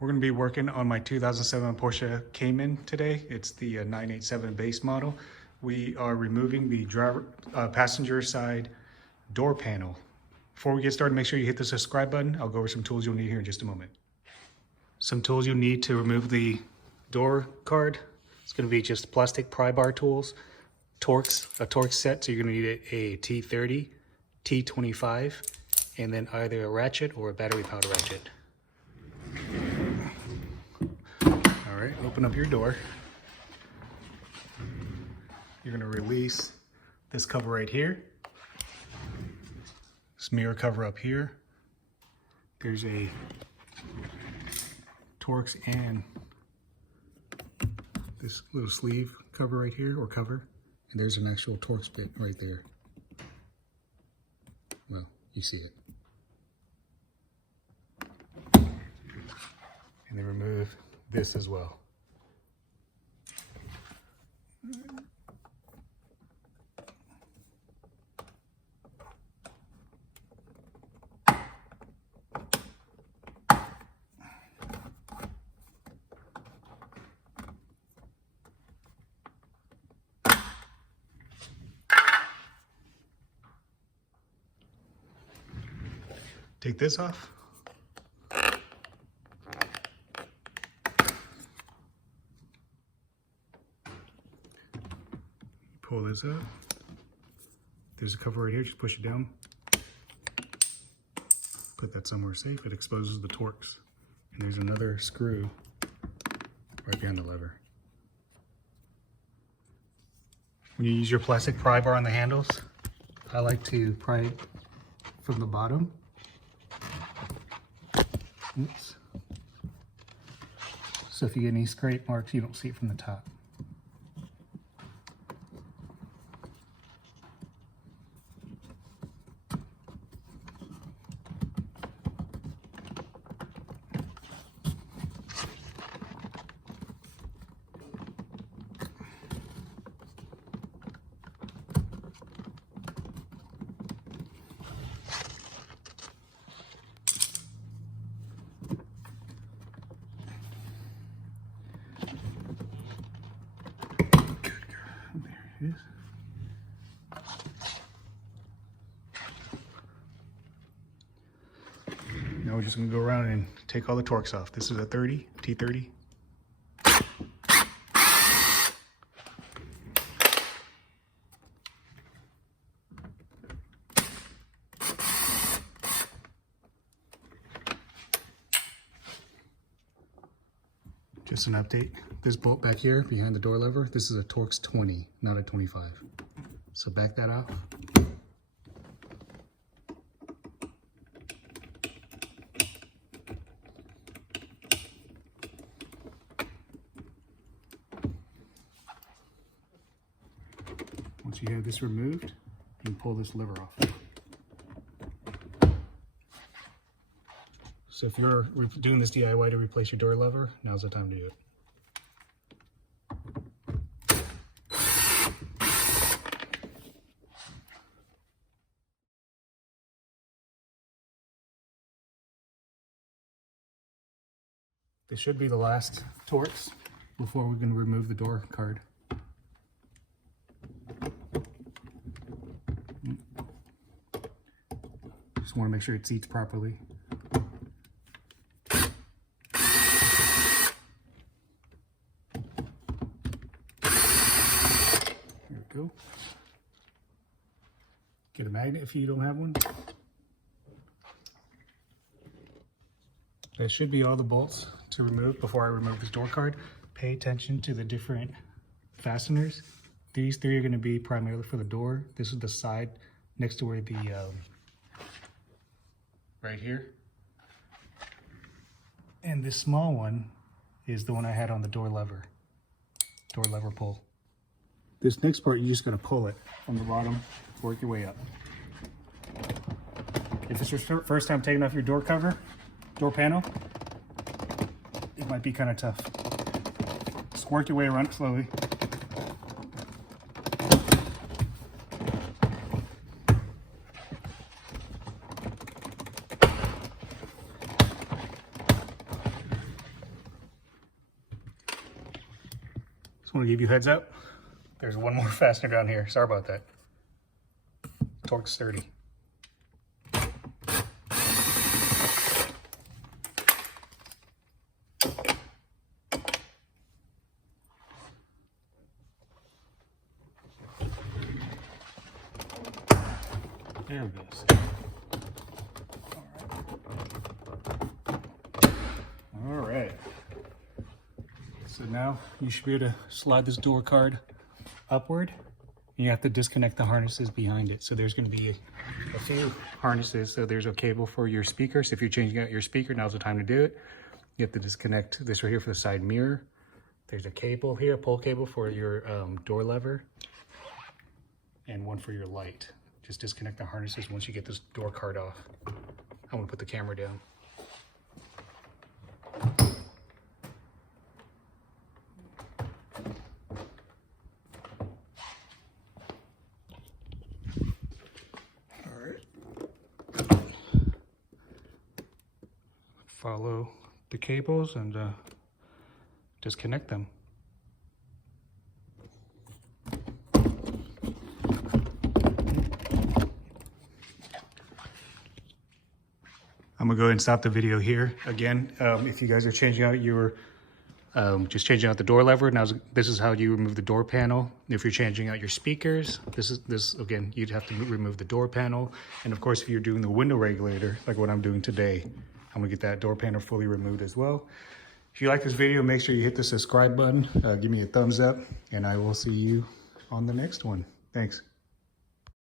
We're going to be working on my 2007 Porsche Cayman today. It's the 987 base model. We are removing the passenger side door panel. Before we get started, make sure you hit the subscribe button. I'll go over some tools you'll need here in just a moment. Some tools you'll need to remove the door card. It's going to be just plastic pry bar tools, a torque set, so you're going to need a T30, T25, and then either a ratchet or a battery powered ratchet. All right, open up your door. You're going to release this cover right here. This mirror cover up here. There's a Torx and this little sleeve cover right here, or cover. And there's an actual Torx bit right there. Well, you see it. And then remove this as well. Take this off. Pull this up. There's a cover right here, just push it down. Put that somewhere safe, it exposes the Torx. And there's another screw right behind the lever. When you use your plastic pry bar on the handles, I like to pry it from the bottom. Oops. So if you get any scrape marks, you don't see it from the top. There it is. Now we're just going to go around and take all the Torx off. This is a T30. Just an update. This bolt back here behind the door lever, this is a Torx 20, not a 25. So back that off. Once you have this removed, you can pull this lever off. So if you're doing this DIY to replace your door lever, now's the time to do it. This should be the last Torx before we can remove the door card. Just want to make sure it seats properly. Go. Get a magnet if you don't have one. That should be all the bolts to remove before I remove this door card. Pay attention to the different fasteners. These three are going to be primarily for the door. This is the side next to where the right here. And this small one is the one I had on the door lever pull. This next part, you just gotta pull it from the bottom, work your way up. If it's your first time taking off your door panel, it might be kind of tough. Just work your way around it slowly. Just want to give you a heads up. There's one more fastener down here. Sorry about that. Torque's sturdy. There it goes. All right. So now you should be able to slide this door card upward. You have to disconnect the harnesses behind it. So there's going to be a few harnesses. So there's a cable for your speaker. So if you're changing out your speaker, now's the time to do it. You have to disconnect this right here for the side mirror. There's a cable here, a pull cable for your door lever, and one for your light. Just disconnect the harnesses once you get this door card off. I'm gonna put the camera down. All right. Follow the cables and disconnect them. I'm gonna go ahead and stop the video here. Again, if you guys are changing out your, just changing out the door lever, now this is how you remove the door panel. If you're changing out your speakers, this again, you'd have to remove the door panel. And of course, if you're doing the window regulator, like what I'm doing today, I'm gonna get that door panel fully removed as well. If you like this video, make sure you hit the subscribe button, give me a thumbs up, and I will see you on the next one. Thanks.